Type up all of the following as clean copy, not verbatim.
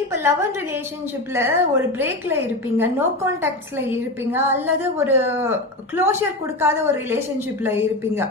இப்போ love and ரிலேஷன்ஷிப்பில் ஒரு பிரேக்கில் இருப்பீங்க, நோ கான்டாக்ட்ஸில் இருப்பீங்க, அல்லது ஒரு க்ளோஷர் கொடுக்காத ஒரு ரிலேஷன்ஷிப்பில் இருப்பீங்க.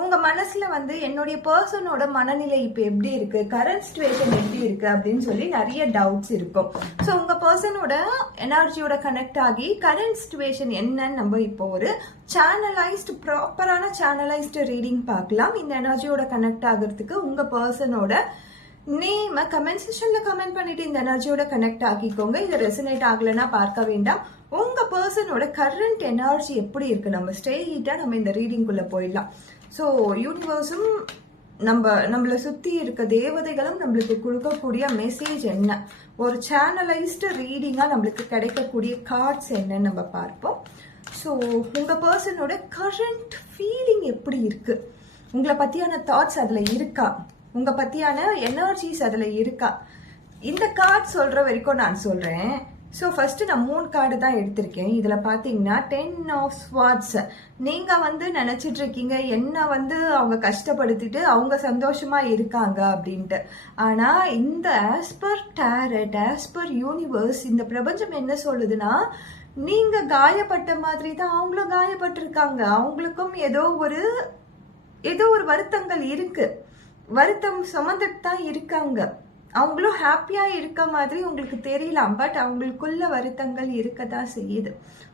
உங்கள் மனசில் என்னுடைய பர்சனோட மனநிலை இப்போ எப்படி இருக்குது, கரண்ட் சிச்சுவேஷன் எப்படி இருக்குது அப்படின்னு சொல்லி நிறைய டவுட்ஸ் இருக்கும். ஸோ உங்கள் பர்சனோட எனர்ஜியோட கனெக்ட் ஆகி கரண்ட் சிச்சுவேஷன் என்னன்னு நம்ம இப்போ ஒரு ப்ராப்பரான சேனலைஸ்டு ரீடிங் பார்க்கலாம். இந்த எனர்ஜியோட கனெக்ட் ஆகிறதுக்கு உங்கள் பர்சனோட நேம் கமெண்ட் செக்ஷன்ல கமெண்ட் பண்ணிட்டு இந்த எனர்ஜியோட கனெக்ட் ஆகிக்கோங்க. இது ரெசனேட் ஆகலைன்னா பார்க்க வேண்டாம். உங்க பர்சனோட கரண்ட் எனர்ஜி எப்படி இருக்கு, நம்ம ஸ்ட்ரெயிட்டா நம்ம இந்த ரீடிங்குள்ள போயிடலாம். ஸோ யூனிவர்ஸும் நம்மளை சுத்தி இருக்க தேவதைகளும் நம்மளுக்கு கொடுக்கக்கூடிய மெசேஜ் என்ன, ஒரு சேனலைஸ்டு ரீடிங்கா நம்மளுக்கு கிடைக்கக்கூடிய கார்ட்ஸ் என்னன்னு நம்ம பார்ப்போம். ஸோ உங்க பர்சனோட கரண்ட் ஃபீலிங் எப்படி இருக்கு, உங்களை பத்தியான தாட்ஸ் அதுல இருக்கா, உங்க பத்தியான எனர்ஜிஸ் அதுல இருக்கா, இந்த கார்டு சொல்ற வரைக்கும் நான் சொல்றேன். ஸோ ஃபர்ஸ்ட் நான் 3 கார்டு தான் எடுத்திருக்கேன். இதுல பாத்தீங்கன்னா 10 ஆஃப் ஸ்வார்ட்ஸ். நீங்க நினைச்சிட்டு இருக்கீங்க என்ன அவங்க கஷ்டப்படுத்திட்டு அவங்க சந்தோஷமா இருக்காங்க அப்படின்ட்டு. ஆனா இந்த as per tarot, as per universe, இந்த பிரபஞ்சம் என்ன சொல்லுதுன்னா, நீங்க காயப்பட்ட மாதிரி தான் அவங்களும் காயப்பட்டிருக்காங்க. அவங்களுக்கும் ஏதோ ஒரு வருத்தங்கள் இருக்கு, வருத்தம் சுமந்துட்டு தான் இருக்காங்க. அவங்களும் ஹாப்பியா இருக்க மாதிரி உங்களுக்கு தெரியலாம், பட் அவங்களுக்குள்ள வருத்தங்கள் இருக்கதான் செய்யுது.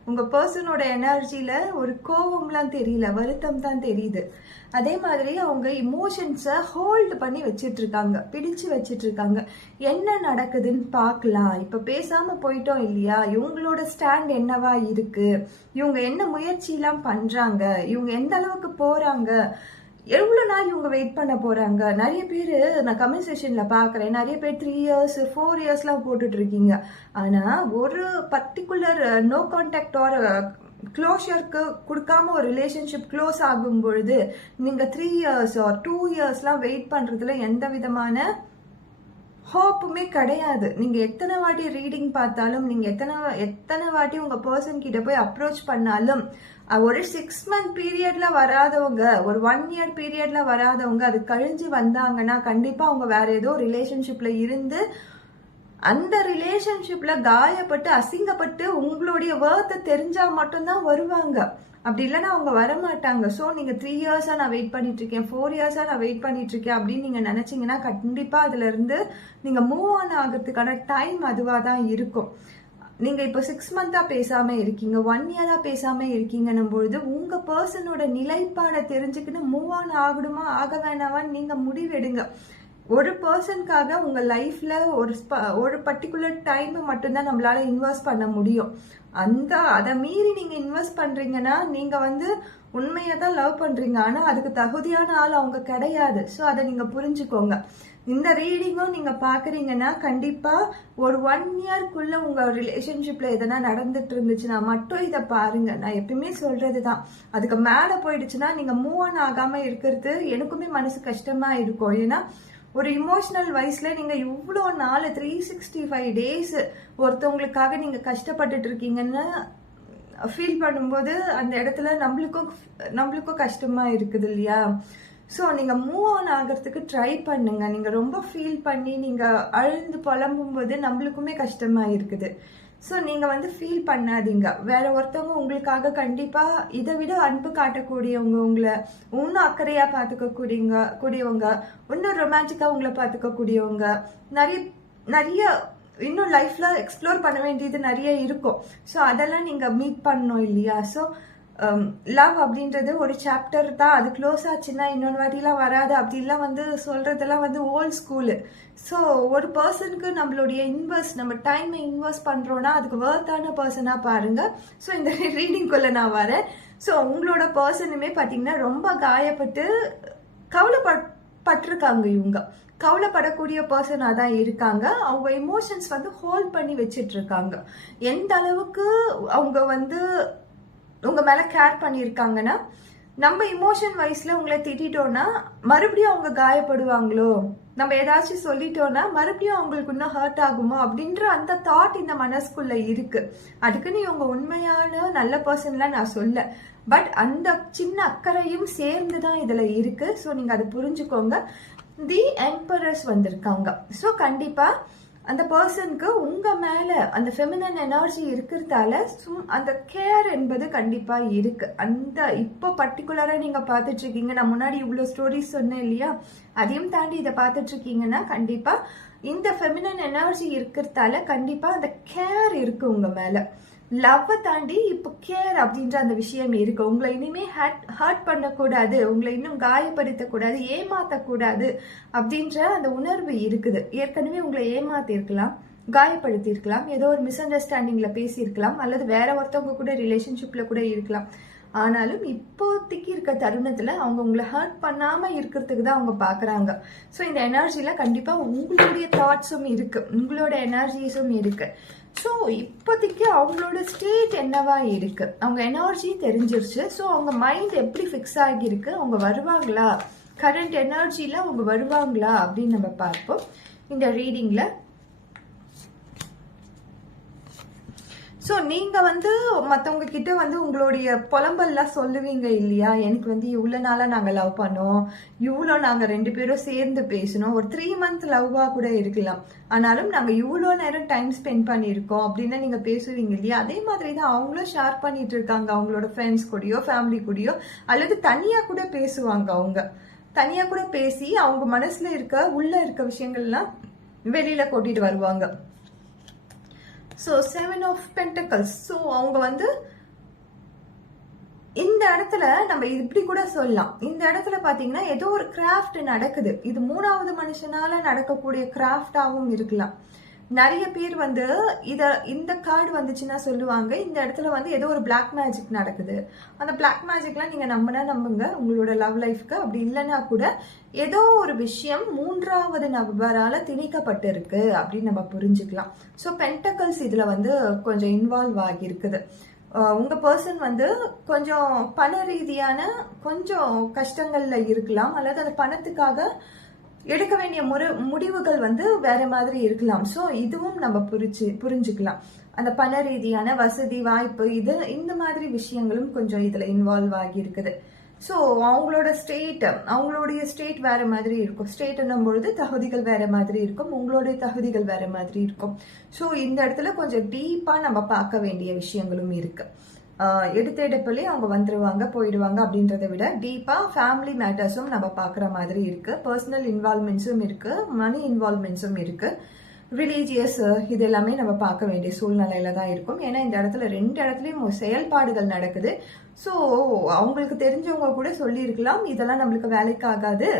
உங்க பர்சனோட எனர்ஜில ஒரு கோபம்லாம் தெரியல, வருத்தம் தான் தெரியுது. அதே மாதிரி அவங்க இமோஷன்ஸை ஹோல்டு பண்ணி வச்சிட்டு இருக்காங்க, பிடிச்சு வச்சிட்டு இருக்காங்க. என்ன நடக்குதுன்னு பார்க்கலாம், இப்ப பேசாம போயிட்டோம் இல்லையா, இவங்களோட ஸ்டாண்ட் என்னவா இருக்கு, இவங்க என்ன முயற்சி எல்லாம் பண்றாங்க, இவங்க எந்த அளவுக்கு போறாங்க, எவ்வளவு நாள் இவங்க வெயிட் பண்ண போறாங்க. நிறைய பேர் நான் கமெண்ட் செக்ஷன்ல பாக்குறேன், நிறைய பேர் 3 இயர்ஸ் 4 இயர்ஸ்லாம் போட்டுட்டு இருக்கீங்க. ஆனா ஒரு பர்டிகுலர் நோ கான்டாக்ட் ஆர் க்ளோஷருக்கு கொடுக்காம ஒரு ரிலேஷன்ஷிப் க்ளோஸ் ஆகும் பொழுது நீங்க 3 இயர்ஸ் ஆர் 2 இயர்ஸ்லாம் வெயிட் பண்றதுல எந்த விதமான ஹோப்புமே கிடையாது. நீங்க எத்தனை வாட்டி ரீடிங் பார்த்தாலும், நீங்க எத்தனை வாட்டி உங்க பர்சன் கிட்ட போய் அப்ரோச் பண்ணாலும், ஒரு 6 மந்த் பீரியட்ல வராதவங்க, ஒரு 1 இயர் பீரியட்ல வராதவங்க அது கழிஞ்சு வந்தாங்கன்னா கண்டிப்பா அவங்க வேற ஏதோ ரிலேஷன்ஷிப்ல இருந்து அந்த ரிலேஷன்ஷிப்ல காயப்பட்டு அசிங்கப்பட்டு உங்களுடைய வேர்த்தை தெரிஞ்சா மட்டும்தான் வருவாங்க. அப்படி இல்லைன்னா அவங்க வரமாட்டாங்க. ஸோ நீங்க 3 இயர்ஸா நான் வெயிட் பண்ணிட்டு இருக்கேன், 4 இயர்ஸா நான் வெயிட் பண்ணிட்டு இருக்கேன் அப்படின்னு நீங்க நினைச்சீங்கன்னா கண்டிப்பா அதுல இருந்து நீங்க மூவ் ஆன் ஆகிறதுக்கான டைம் அதுவா தான் இருக்கும். நீங்க இப்போ 6 மந்தா பேசாம இருக்கீங்க, 1 இயரா பேசாம இருக்கீங்கன்னும் பொழுது உங்க பர்சனோட நிலைப்பாடை தெரிஞ்சுக்கிட்டு மூவ் ஆன் ஆகணுமா ஆக வேணாமான்னு நீங்க முடிவெடுங்க. ஒரு பர்சனுக்காக உங்க லைஃப்ல ஒரு பர்டிகுலர் டைம் மட்டும்தான் நம்மளால இன்வெஸ்ட் பண்ண முடியும். அதை மீறி நீங்க இன்வெஸ்ட் பண்றீங்கன்னா நீங்க உண்மையா தான் லவ் பண்றீங்க, ஆனா அதுக்கு தகுதியான ஆள் அவங்க கிடையாது. ஸோ அதை நீங்க புரிஞ்சுக்கோங்க. இந்த ரீடிங்கும் நீங்க பாக்குறீங்கன்னா கண்டிப்பா ஒரு 1 இயர்க்குள்ள உங்க ரிலேஷன்ஷிப்ல எதனா நடந்துட்டு இருந்துச்சுன்னா மட்டும் இதை பாருங்க. நான் எப்பயுமே சொல்றதுதான், அதுக்கு மேல போயிடுச்சுன்னா நீங்க மூவ் ஆன் ஆகாம இருக்கிறது எனக்குமே மனசு கஷ்டமா இருக்கும். ஏன்னா ஒரு இமோஷனல் வைஸ்ல நீங்க இவ்வளோ நாள் 365 டேஸ் ஒருத்தவங்களுக்காக நீங்க கஷ்டப்பட்டுட்டு இருக்கீங்கன்னு ஃபீல் பண்ணும்போது அந்த இடத்துல நம்மளுக்கும் கஷ்டமா இருக்குது இல்லையா. ஸோ நீங்க மூவ் ஆன் ஆகிறதுக்கு ட்ரை பண்ணுங்க. நீங்க ரொம்ப ஃபீல் பண்ணி நீங்க அழுந்து புலம்பும் போது நம்மளுக்குமே கஷ்டமா இருக்குது. ஸோ நீங்க ஃபீல் பண்ணாதீங்க. வேற ஒருத்தவங்க உங்களுக்காக கண்டிப்பா இதை விட அன்பு காட்டக்கூடியவங்க, உங்களை இன்னும் அக்கறையா கூடியவங்க, இன்னும் ரொமான்டிக்கா உங்களை பார்த்துக்க கூடியவங்க, நிறைய இன்னும் லைஃப்ல எக்ஸ்ப்ளோர் பண்ண வேண்டியது நிறைய இருக்கும். ஸோ அதெல்லாம் நீங்க மீட் பண்ணணும் இல்லையா. ஸோ லவ் அப்படின்றது ஒரு சாப்டர் தான், அது க்ளோஸ் ஆச்சுன்னா இன்னொரு வாட்டிலாம் வராது அப்படிலாம் சொல்றதெல்லாம் ஓல்ட் ஸ்கூலு. ஸோ ஒரு பர்சனுக்கு நம்மளுடைய நம்ம டைமை இன்வெஸ்ட் பண்றோம்னா அதுக்கு வர்த்தான பர்சனா பாருங்க. ஸோ இந்த ரீடிங்குள்ள நான் வரேன். ஸோ உங்களோட பர்சனுமே பார்த்தீங்கன்னா ரொம்ப காயப்பட்டு கவலைப்பட்டிருக்காங்க. இவங்க கவலைப்படக்கூடிய பர்சனாக தான் இருக்காங்க. அவங்க எமோஷன்ஸ் ஹோல்ட் பண்ணி வச்சிட்டு இருக்காங்க. எந்த அளவுக்கு அவங்க உங்க மேல கேர் பண்ணியிருக்காங்கன்னா, நம்ம இமோஷன் வைஸ்ல உங்களை திட்டோம்னா மறுபடியும் அவங்க காயப்படுவாங்களோ, நம்ம ஏதாச்சும் சொல்லிட்டோம்னா மறுபடியும் அவங்களுக்கு இன்னும் ஹர்ட் ஆகுமோ அப்படின்ற அந்த தாட் இந்த மனசுக்குள்ள இருக்கு. அதுக்குன்னு இவங்க உண்மையான நல்ல பர்சன்லாம் நான் சொல்ல, பட் அந்த சின்ன அக்கறையும் சேர்ந்துதான் இதுல இருக்கு. ஸோ நீங்க அதை புரிஞ்சுக்கோங்க. தி எம்பரஸ் வந்திருக்காங்க. ஸோ கண்டிப்பா அந்த பர்சனுக்கு உங்க மேல அந்த ஃபெமினன் எனர்ஜி இருக்கிறதால அந்த கேர் என்பது கண்டிப்பா இருக்கு. அந்த இப்போ பர்டிகுலரா நீங்க பார்த்துட்டு இருக்கீங்க, நான் முன்னாடி இவ்வளவு ஸ்டோரிஸ் சொன்னேன் இல்லையா, அதையும் தாண்டி இதை பார்த்துட்டு இருக்கீங்கன்னா கண்டிப்பா இந்த ஃபெமினன் எனர்ஜி இருக்கிறதால கண்டிப்பா அந்த கேர் இருக்கு உங்க மேல. லவ்வை தாண்டி இப்போ கேர் அப்படின்ற அந்த விஷயம் இருக்கு. உங்களை இனிமே ஹர்ட் பண்ணக்கூடாது, உங்களை இன்னும் காயப்படுத்தக்கூடாது, ஏமாத்தக்கூடாது அப்படின்ற அந்த உணர்வு இருக்குது. ஏற்கனவே உங்களை ஏமாத்திருக்கலாம், காயப்படுத்தியிருக்கலாம், ஏதோ ஒரு மிஸ் அண்டர்ஸ்டாண்டிங்ல பேசியிருக்கலாம், அல்லது வேற ஒருத்தவங்க கூட ரிலேஷன்ஷிப்ல கூட இருக்கலாம். ஆனாலும் இப்போதைக்கு இருக்க தருணத்துல அவங்க உங்களை ஹர்ட் பண்ணாம இருக்கிறதுக்கு தான் அவங்க பாக்குறாங்க. ஸோ இந்த எனர்ஜில கண்டிப்பா உங்களுடைய தாட்ஸும் இருக்கு, உங்களோட எனர்ஜிஸும் இருக்கு. ஸோ இப்போதைக்கு அவங்களோட ஸ்டேட் என்னவா இருக்கு, அவங்க எனர்ஜி தெரிஞ்சிருச்சு. ஸோ அவங்க மைண்ட் எப்படி ஃபிக்ஸ் ஆகியிருக்கு, அவங்க வருவாங்களா, கரண்ட் எனர்ஜியில அவங்க வருவாங்களா அப்படின்னு நம்ம பார்ப்போம் இந்த ரீடிங்ல. ஸோ நீங்கள் மற்றவங்க கிட்ட உங்களுடைய புலம்பல்லாம் சொல்லுவீங்க இல்லையா, எனக்கு இவ்வளோ நாளாக நாங்கள் லவ் பண்ணோம், இவ்வளோ நாங்கள் 2 பேரும் சேர்ந்து பேசணும், ஒரு 3 month லவ்வாக கூட இருக்கலாம், ஆனாலும் நாங்கள் இவ்வளோ நேரம் டைம் ஸ்பெண்ட் பண்ணியிருக்கோம் அப்படின்னு நீங்கள் பேசுவீங்க இல்லையா. அதே மாதிரி தான் அவங்களும் ஷேர் பண்ணிட்டு இருக்காங்க அவங்களோட ஃப்ரெண்ட்ஸ் கூடயோ ஃபேமிலி கூடயோ, அல்லது தனியாக கூட பேசுவாங்க. அவங்க தனியாக கூட பேசி அவங்க மனசில் உள்ள இருக்க விஷயங்கள்லாம் வெளியில கொட்டிட்டு வருவாங்க. So 7 of Pentacles. ஸோ அவங்க இந்த இடத்துல நம்ம இப்படி கூட சொல்லலாம், இந்த இடத்துல பாத்தீங்கன்னா ஏதோ ஒரு கிராஃப்ட் நடக்குது. இது 3வது மனுஷனால நடக்கக்கூடிய கிராஃப்டாவும் இருக்கலாம். நிறைய பேர் இந்த கார்டு வந்துச்சுன்னா சொல்லுவாங்க, இந்த இடத்துல ஏதோ ஒரு பிளாக் மேஜிக் நடக்குது. அந்த பிளாக் மேஜிக்லாம் நீங்க நம்புங்க உங்களோட லவ் லைஃப்க்கு. அப்படி இல்லைன்னா கூட ஏதோ ஒரு விஷயம் 3வது நபரால திணிக்கப்பட்டு இருக்கு அப்படின்னு நம்ம புரிஞ்சுக்கலாம். ஸோ பென்டக்கல்ஸ் இதுல கொஞ்சம் இன்வால்வ் ஆகி இருக்குது. உங்க பர்சன் கொஞ்சம் பண ரீதியான கொஞ்சம் கஷ்டங்கள்ல இருக்கலாம், அல்லது அந்த பணத்துக்காக எடுக்க வேண்டிய முடிவுகள் வேற மாதிரி இருக்கலாம். ஸோ இதுவும் நம்ம புரிஞ்சுக்கலாம். அந்த பண ரீதியான வசதி வாய்ப்பு இந்த மாதிரி விஷயங்களும் கொஞ்சம் இதுல இன்வால்வ் ஆகி இருக்குது. ஸோ அவங்களுடைய ஸ்டேட் வேற மாதிரி இருக்கும். ஸ்டேட்னும் பொழுது தகுதிகள் வேற மாதிரி இருக்கும், உங்களுடைய தகுதிகள் வேற மாதிரி இருக்கும். ஸோ இந்த இடத்துல கொஞ்சம் டீப்பா நம்ம பார்க்க வேண்டிய விஷயங்களும் இருக்கு. எடுத்த எடுப்பிலே அவங்க வந்துருவாங்க போயிடுவாங்க அப்படின்றத விட டீப்பா ஃபேமிலி மேட்டர்ஸும் நம்ம பார்க்குற மாதிரி இருக்கு. பர்சனல் இன்வால்மெண்ட்ஸும் இருக்கு, மணி இன்வால்மெண்ட்ஸும் இருக்கு, ரிலீஜியஸ் இது எல்லாமே நம்ம பார்க்க வேண்டிய சூழ்நிலையில தான் இருக்கும். ஏன்னா இந்த இடத்துல 2 இடத்துலயும் செயல்பாடுகள் நடக்குது. ஸோ அவங்களுக்கு தெரிஞ்சவங்க கூட சொல்லியிருக்கலாம், இதெல்லாம் நம்மளுக்கு வேலைக்கு ஆகாது,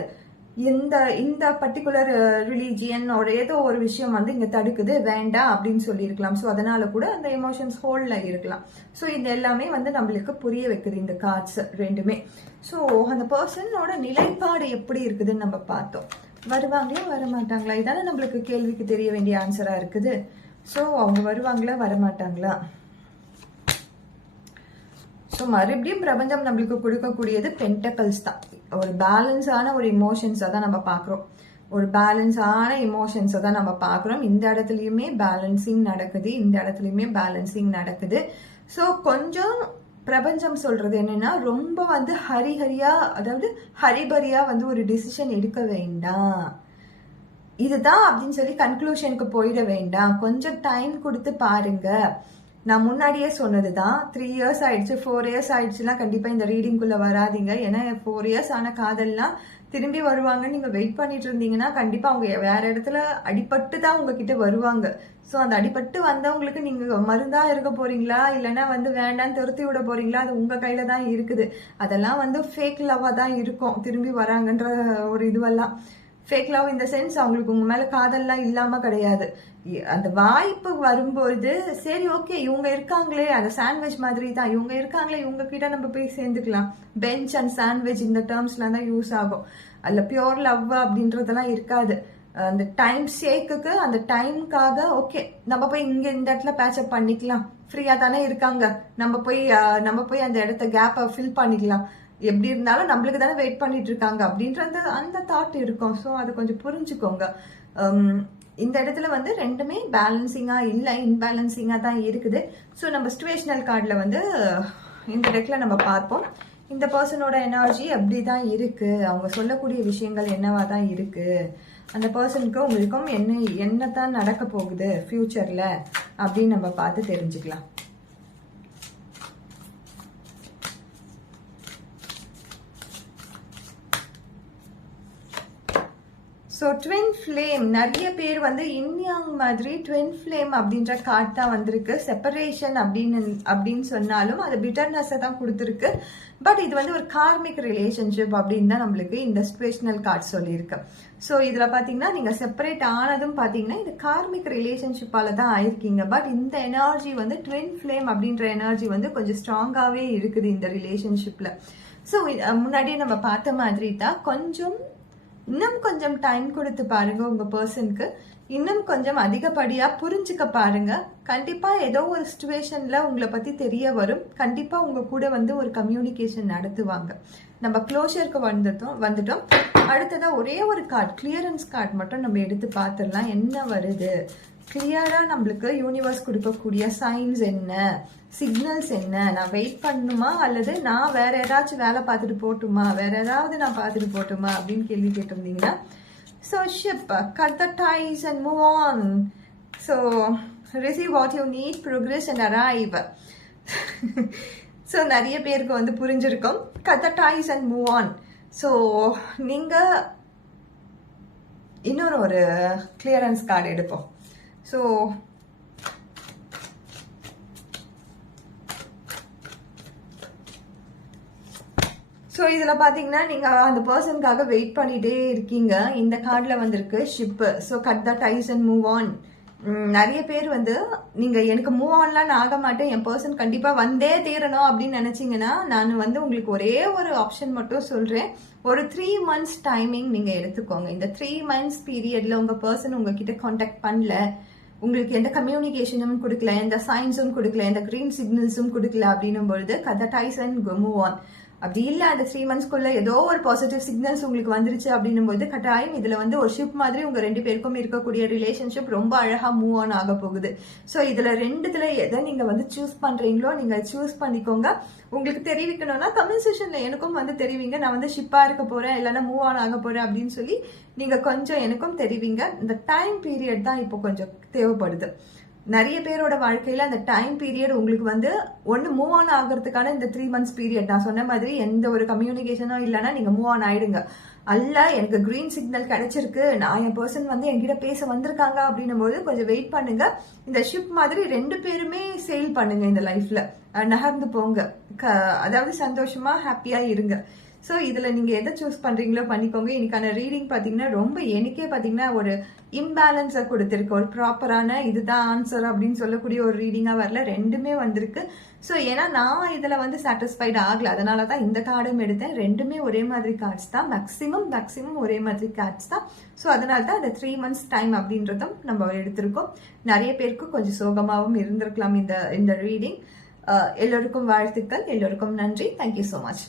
இந்த பர்டிகுலர் ரிலீஜியன் ஒரு ஏதோ ஒரு விஷயம் இங்க தடுக்குது, வேண்டாம் அப்படின்னு சொல்லியிருக்கலாம். ஸோ அதனால கூட அந்த எமோஷன்ஸ் ஹோல்ட்ல இருக்கலாம். ஸோ இது எல்லாமே நம்மளுக்கு புரிய வைக்குது இந்த கார்ட்ஸ் 2மே. ஸோ அந்த பர்சனோட நிலைப்பாடு எப்படி இருக்குதுன்னு நம்ம பார்த்தோம். வருவாங்களா வரமாட்டாங்களா, இதானே நம்மளுக்கு கேள்விக்கு தெரிய வேண்டிய ஆன்சரா இருக்குது. ஸோ அவங்க வருவாங்களா வரமாட்டாங்களா. ஸோ மறுபடியும் பிரபஞ்சம் நம்மளுக்கு கொடுக்கக்கூடியது பென்டக்கல்ஸ் தான். ஒரு பேலன்ஸான ஒரு இமோஷன்ஸை தான் நம்ம பார்க்குறோம், ஒரு பேலன்ஸான இமோஷன்ஸை தான் நம்ம பார்க்குறோம். இந்த இடத்துலையுமே பேலன்சிங் நடக்குது, இந்த இடத்துலையுமே பேலன்சிங் நடக்குது. ஸோ கொஞ்சம் பிரபஞ்சம் சொல்றது என்னன்னா, ரொம்ப ஹரிஹரியா, அதாவது ஹரிபரியா ஒரு டிசிஷன் எடுக்க வேண்டாம், இதுதான் அப்படின்னு சொல்லி கன்க்ளூஷனுக்கு போயிட வேண்டாம், கொஞ்சம் டைம் கொடுத்து பாருங்க. நான் முன்னாடியே சொன்னதுதான், 3 years ஆயிடுச்சு 4 years ஆயிடுச்சுலாம் கண்டிப்பா இந்த ரீடிங்குள்ள வராதிங்க. ஏன்னா 4 years ஆன காதல்லாம் திரும்பி வருவாங்கன்னு நீங்க வெயிட் பண்ணிட்டு இருந்தீங்கன்னா கண்டிப்பா அவங்க வேற இடத்துல அடிபட்டு தான் உங்ககிட்ட வருவாங்க. ஸோ அந்த அடிபட்டு வந்தவங்களுக்கு நீங்க மருந்தா இருக்க போறீங்களா, இல்லைன்னா வேண்டான்னு துரத்தி விட போறீங்களா, அது உங்க கையில தான் இருக்குது. அதெல்லாம் ஃபேக் லவ்வா தான் இருக்கும் திரும்பி வராங்கன்ற ஒரு இதுவெல்லாம். ஃபேக் லவ் இந்த சென்ஸ் அவங்களுக்கு உங்க மேல காதல்லாம் இல்லாம கிடையாது. அந்த வாய்ப்பு வரும்போது சரி ஓகே இவங்க இருக்காங்களே, அந்த சாண்ட்விச் மாதிரி தான், இவங்க இருக்காங்களே இவங்க கிட்ட நம்ம போய் சேர்ந்துக்கலாம். பெஞ்ச் அண்ட் சாண்ட்விச் இந்த டேர்ம்ஸ்லாம் தான் யூஸ் ஆகும். அதுல பியோர் லவ் அப்படின்றதெல்லாம் இருக்காது. அந்த டைம் சேக்குக்கு அந்த டைமுக்காக ஓகே நம்ம போய் இங்க இந்த இடத்துல பேச்சப் பண்ணிக்கலாம், ஃப்ரீயா தானே இருக்காங்க, நம்ம போய் அந்த இடத்த கேப்பை ஃபில் பண்ணிக்கலாம், எப்படி இருந்தாலும் நம்மளுக்கு தானே வெயிட் பண்ணிட்டு இருக்காங்க அப்படின்ற அந்த தாட் இருக்கும். ஸோ அதை கொஞ்சம் புரிஞ்சுக்கோங்க. இந்த இடத்துல 2மே பேலன்சிங்கா இல்லை, இன்பேலன்சிங்கா தான் இருக்குது. ஸோ நம்ம சிச்சுவேஷனல் கார்டில் இந்த டெக்ல நம்ம பார்ப்போம். இந்த பர்சனோட எனர்ஜி அப்படிதான் இருக்கு, அவங்க சொல்லக்கூடிய விஷயங்கள் என்னவா தான் இருக்கு, அந்த பர்சனுக்கு உங்களுக்கும் என்னத்தான் நடக்க போகுது ஃபியூச்சர்ல அப்படின்னு நம்ம பார்த்து தெரிஞ்சுக்கலாம். ஸோ ட்வின் ஃப்ளேம், நிறைய பேர் வந்து இன்யாங் மாதிரி ட்வின் ஃப்ளேம் அப்படின்ற கார்ட் தான் வந்திருக்கு. செப்பரேஷன் அப்படின்னு சொன்னாலும் அது பிட்டர்னஸை தான் கொடுத்துருக்கு. பட் இது வந்து ஒரு கார்மிக் ரிலேஷன்ஷிப் அப்படின்னு தான் நம்மளுக்கு இந்த சிச்சுவேஷனல் கார்ட் சொல்லியிருக்கு. ஸோ இதில் பார்த்தீங்கன்னா நீங்கள் செப்பரேட் ஆனதும் பார்த்தீங்கன்னா இது கார்மிக் ரிலேஷன்ஷிப்பால தான் ஆயிருக்கீங்க. பட் இந்த எனர்ஜி வந்து ட்வின் ஃப்ளேம் அப்படின்ற எனர்ஜி வந்து கொஞ்சம் ஸ்ட்ராங்காகவே இருக்குது இந்த ரிலேஷன்ஷிப்பில். ஸோ முன்னாடியே நம்ம பார்த்த மாதிரி தான் இன்னும் கொஞ்சம் டைம் கொடுத்து பாருங்க உங்க பர்சனுக்கு. இன்னும் கொஞ்சம் அதிகப்படியா புரிஞ்சுக்க பாருங்க. கண்டிப்பா ஏதோ ஒரு சிச்சுவேஷன்ல உங்களை பத்தி தெரிய வரும். கண்டிப்பா உங்க கூட வந்து ஒரு கம்யூனிகேஷன் நடத்துவாங்க. நம்ம க்ளோஷருக்கு வந்துட்டோம். அடுத்ததா ஒரே ஒரு கார்டு, கிளியரன்ஸ் கார்டு மட்டும் நம்ம எடுத்து பார்த்துடலாம் என்ன வருது. கிளியரா நம்மளுக்கு யூனிவர்ஸ் கொடுக்கக்கூடிய சைன்ஸ் என்ன, சிக்னல்ஸ் என்ன, நான் வெயிட் பண்ணணுமா அல்லது நான் வேற ஏதாச்சும் வேலை பார்த்துட்டு போட்டுமா, வேற ஏதாவது நான் பார்த்துட்டு போட்டுமா அப்படின்னு கேள்வி கேட்டிருந்தீங்கன்னா, so ship, cut the ties and move on. So receive what you need, progress and arrive. So நிறைய பேருக்கு வந்து புரிஞ்சிருக்கும். Cut the ties and move on. So நீங்கள் இன்னொரு ஒரு கிளியரன்ஸ் கார்டு எடுப்போம். ஸோ இதில் பார்த்தீங்கன்னா நீங்கள் அந்த பர்சனுக்காக வெயிட் பண்ணிகிட்டே இருக்கீங்க. இந்த கார்டில் வந்திருக்கு ship. So cut the dice and move on. நிறைய பேர் வந்து நீங்கள் எனக்கு மூவ் ஆன்லாம் நான் ஆக மாட்டேன், என் பர்சன் கண்டிப்பாக வந்தே தீரணும் அப்படின்னு நினச்சிங்கன்னா நான் வந்து உங்களுக்கு ஒரே ஒரு ஆப்ஷன் மட்டும் சொல்கிறேன். ஒரு 3 months டைமிங் நீங்கள் எடுத்துக்கோங்க. இந்த 3 months பீரியடில் உங்கள் பர்சன் உங்ககிட்ட காண்டாக்ட் பண்ணல, உங்களுக்கு எந்த கம்யூனிகேஷனும் கொடுக்கல, எந்த சைன்ஸும் கொடுக்கல, எந்த கிரீன் சிக்னல்ஸும் கொடுக்கல அப்படின்னும் பொழுது cut the dice and move on. அப்படி இல்லை அந்த 3 monthsக்குள்ள ஏதோ ஒரு பாசிட்டிவ் சிக்னல்ஸ் உங்களுக்கு வந்துருச்சு அப்படின்னும் போது கட்டாயம் இதுல வந்து ஒரு ஷிப் மாதிரி உங்க 2 பேருக்கும் இருக்கக்கூடிய ரிலேஷன்ஷிப் ரொம்ப அழகா மூவ் ஆன் ஆக போகுது. ஸோ இதுல 2த்துல எதை நீங்க வந்து சூஸ் பண்றீங்களோ நீங்க சூஸ் பண்ணிக்கோங்க. உங்களுக்கு தெரிவிக்கணும்னா கமெண்ட் செக்ஷன்ல எனக்கும் வந்து தெரிவிங்க, நான் வந்து ஷிப்பா இருக்க போறேன் இல்லைன்னா மூவ் ஆன் ஆக போறேன் அப்படின்னு சொல்லி நீங்க கொஞ்சம் எனக்கும் தெரிவிங்க. இந்த டைம் பீரியட் தான் இப்போ கொஞ்சம் தேவைப்படுது. நிறைய பேரோட வாழ்க்கையில அந்த டைம் பீரியட் உங்களுக்கு வந்து ஒன்று மூவ் ஆன் ஆகிறதுக்கான இந்த 3 months பீரியட். நான் சொன்ன மாதிரி எந்த ஒரு கம்யூனிகேஷனும் இல்லைன்னா நீங்க மூவ் ஆன் ஆயிடுங்க. அல்ல எனக்கு கிரீன் சிக்னல் கிடைச்சிருக்கு, நான் என் பர்சன் வந்து என்கிட்ட பேச வந்திருக்காங்க அப்படின்னும் போது கொஞ்சம் வெயிட் பண்ணுங்க. இந்த ஷிப் மாதிரி 2 பேருமே சேல் பண்ணுங்க இந்த லைஃப்ல, நகர்ந்து போங்க, அதாவது சந்தோஷமா ஹாப்பியா இருங்க. ஸோ இதில் நீங்கள் எதை சூஸ் பண்ணுறீங்களோ பண்ணிக்கோங்க. இன்னைக்கான ரீடிங் பார்த்தீங்கன்னா ரொம்ப எனக்கே பார்த்தீங்கன்னா ஒரு இம்பேலன்ஸை கொடுத்துருக்கு. ஒரு ப்ராப்பரான இதுதான் ஆன்சர் அப்படின்னு சொல்லக்கூடிய ஒரு ரீடிங்காக வரல, 2மே வந்திருக்கு. ஸோ ஏன்னா நான் இதில் வந்து சாட்டிஸ்ஃபைடு ஆகலை, அதனால தான் இந்த கார்டும் எடுத்தேன். 2மே ஒரே மாதிரி கார்ட்ஸ் தான், மேக்ஸிமம் ஒரே மாதிரி கார்ட்ஸ் தான். ஸோ அதனால தான் அந்த 3 months டைம் அப்படின்றதும் நம்ம எடுத்திருக்கோம். நிறைய பேருக்கு கொஞ்சம் சோகமாகவும் இருந்திருக்கலாம் இந்த ரீடிங். எல்லோருக்கும் வாழ்த்துக்கள், எல்லோருக்கும் நன்றி. Thank you so much.